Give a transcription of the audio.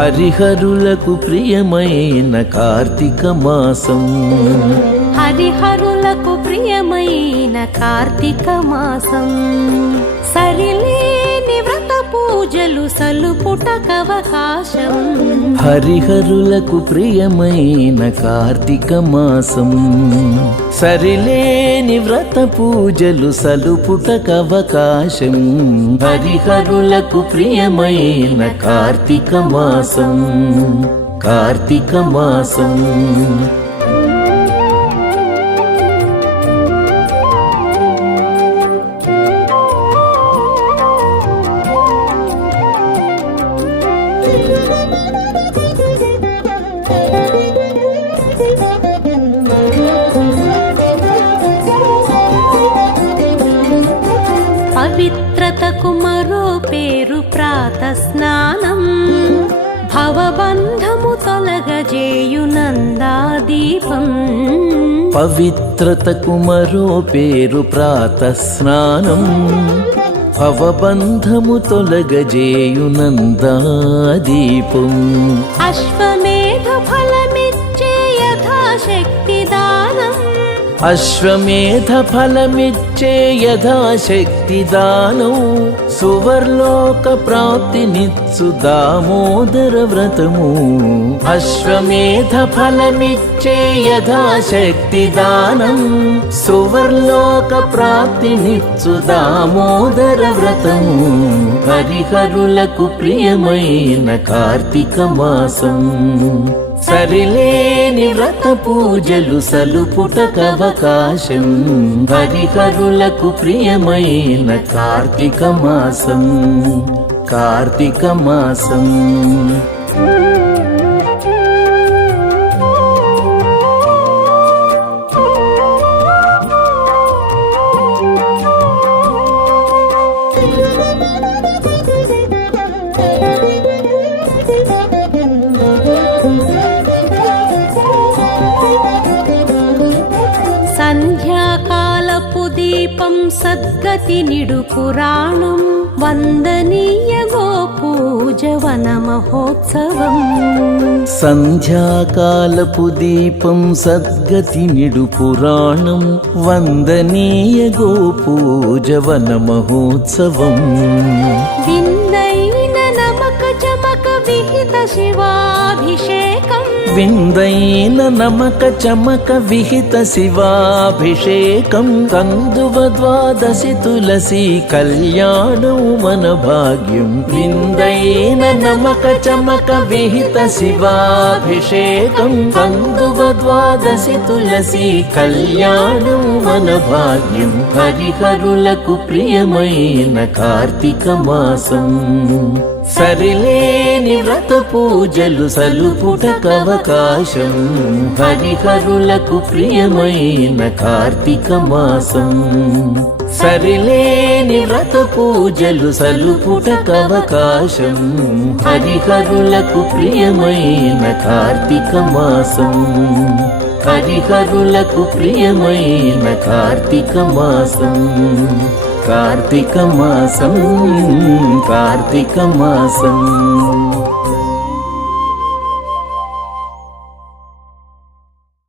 హరిహరులకు ప్రియమైన కార్తీక మాసం. హరిహరులకు ప్రియమైన కార్తీక మాసం. సరిలేని వ్రత పూజలు సలుపుటకవకాశం. హరిహరులకు ప్రియమైన కార్తీక మాసం. సరిలేని వ్రత పూజలు సలుపుటకవకాశం. హరిహరులకు ప్రియమైన కార్తీక మాసం. కార్తీక మాసం. పవిత్రతకు మరో పేరు ప్రాత స్నానం. భవబంధము తొలగజేయు నందాదీపం. పవిత్రతకు మరో పేరు ప్రాత స్నానం. భవబంధము తొలగజేయు నందాదీపం. అశ్వమేధ ఫలమిచ్చే యథాశక్తి దానం. అశ్వమేధ ఫలమిచ్చే యథాశక్తి దానం. సువర్లోక ప్రాప్తినిచ్చు దామోదర వ్రతము. అశ్వమేధ ఫలమిచ్చే యథాశక్తి దానం. సువర్లోక ప్రాప్తినిచ్చు దామోదర వ్రతము. హరిహరులకు ప్రియమైన కార్తీక మాసం. సరిలేని వ్రత పూజలు సలుపుటకవకాశం. హరిహరులకు ప్రియమైన కార్తీక మాసం. కార్తీక మాసం. సంధ్యాకాలపు దీపం సద్గతి నిడు పురాణం. వందనీయ గోపూజవన మహోత్సవం. సంధ్యాకాలపు దీపం సద్గతి నిడు పురాణం. వందనీయ గోపూజవన మహోత్సవం. విందైన నమక చమక విహిత శివాభిషేకం. విందైన నమక చమక విహిత శివాభిషేకం. కందువ ద్వాదశి తులసి కళ్యాణం మన భాగ్యం. విందైన నమక చమక విహిత శివాభిషేకం. కందువ ద్వాదశి తులసి కళ్యాణం మన భాగ్యం. హరిహరులకు ప్రియమైన కార్తీక మాసం. సరిలేని వ్రత పూజలు సలుపుటకవకాశం. హరిహరులకు ప్రియమైన కార్తీక మాసం. సరిలేని వ్రత పూజలు సలుపుటకవకాశం. హరిహరులకు ప్రియమైన కార్తీక మాసం. హరిహరులకు ప్రియమైన కార్తీక మాసం. కార్తీక మాసం. కార్తీక మాసం.